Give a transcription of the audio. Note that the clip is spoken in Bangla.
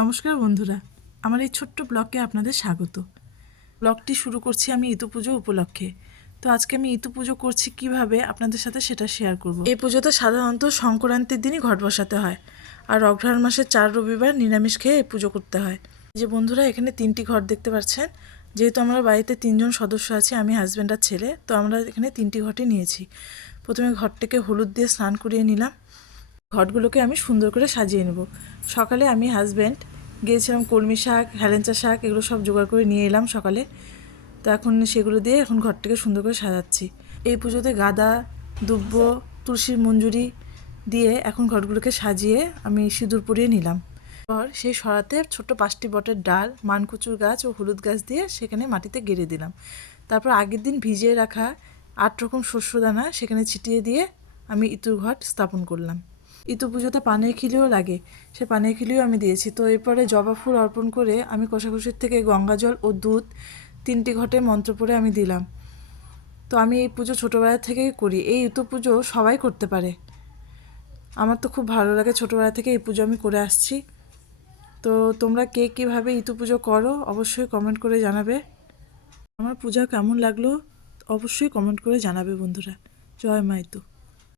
নমস্কার বন্ধুরা, আমার এই ছোট্ট ব্লগে আপনাদের স্বাগত। ব্লগটি শুরু করছি আমি ইতু পুজো উপলক্ষে। তো আজকে আমি ইতু পুজো করছি কিভাবে আপনাদের সাথে সেটা শেয়ার করব। এই পুজোতে সাধারণত সংক্রান্তির দিনই ঘট বসাতে হয়, আর অঘ্রাণ মাসের 4 রবিবার নিরামিষ খেয়ে এই পুজো করতে হয়। যে বন্ধুরা, এখানে 3টি ঘট দেখতে পাচ্ছেন। যেহেতু আমরা বাড়িতে 3 জন সদস্য আছি, আমি হাজব্যান্ড আর ছেলে, তো আমরা এখানে 3টি ঘটই নিয়েছি। প্রথমে ঘরটিকে হলুদ দিয়ে স্নান করিয়ে নিলাম। ঘটগুলোকে আমি সুন্দর করে সাজিয়ে নেব। সকালে আমি হাজব্যান্ড গিয়েছিলাম কলমি শাক, হেলেঞ্চা শাক, এগুলো সব জোগাড় করে নিয়ে এলাম সকালে। তো এখন সেগুলো দিয়ে এখন ঘরটাকে সুন্দর করে সাজাচ্ছি। এই পুজোতে গাঁদা, দুব্ব, তুলসীর মঞ্জুরি দিয়ে এখন ঘরগুলোকে সাজিয়ে আমি সিঁদুর পরিয়ে নিলাম। পর সেই সরাতে ছোট্ট 5টি বটের ডাল, মানকুচুর গাছ ও হলুদ গাছ দিয়ে সেখানে মাটিতে গেড়ে দিলাম। তারপর আগের দিন ভিজিয়ে রাখা 8 রকম শস্যদানা সেখানে ছিটিয়ে দিয়ে আমি ইতুর ঘট স্থাপন করলাম। ইতু পুজোতে পানের খিলিও লাগে, সে পানের খিলিও আমি দিয়েছি। তো এরপরে জবা ফুল অর্পণ করে আমি কোষাকুষির থেকে গঙ্গা জল ও দুধ 3টি ঘটে মন্ত্র পড়ে আমি দিলাম। তো আমি এই পুজো ছোটোবেলা থেকেই করি। এই ইতু পুজো সবাই করতে পারে। আমার তো খুব ভালো লাগে, ছোটোবেলা থেকে এই পুজো আমি করে আসছি। তো তোমরা কে কীভাবে ইতু পুজো করো অবশ্যই কমেন্ট করে জানাবে। আমার পূজা কেমন লাগলো অবশ্যই কমেন্ট করে জানাবে বন্ধুরা। জয় মা ইতু।